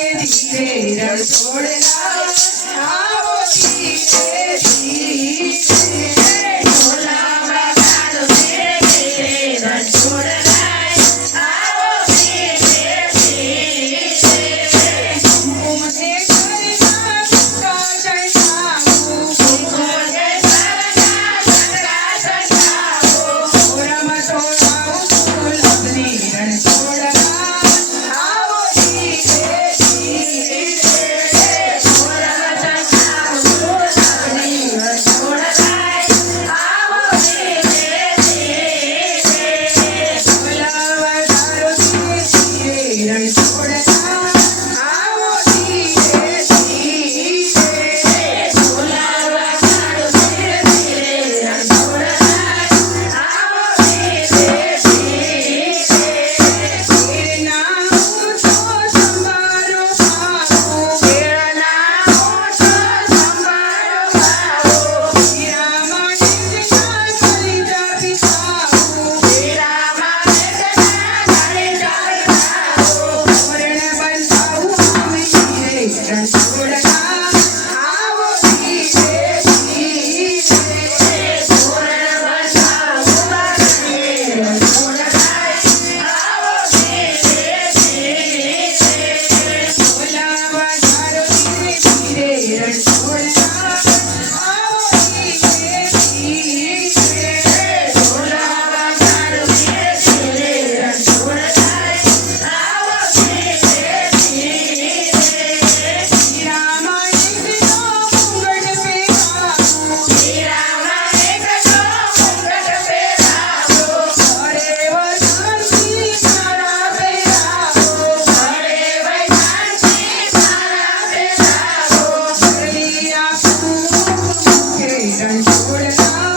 quien quiera soledad. presence. Yeah.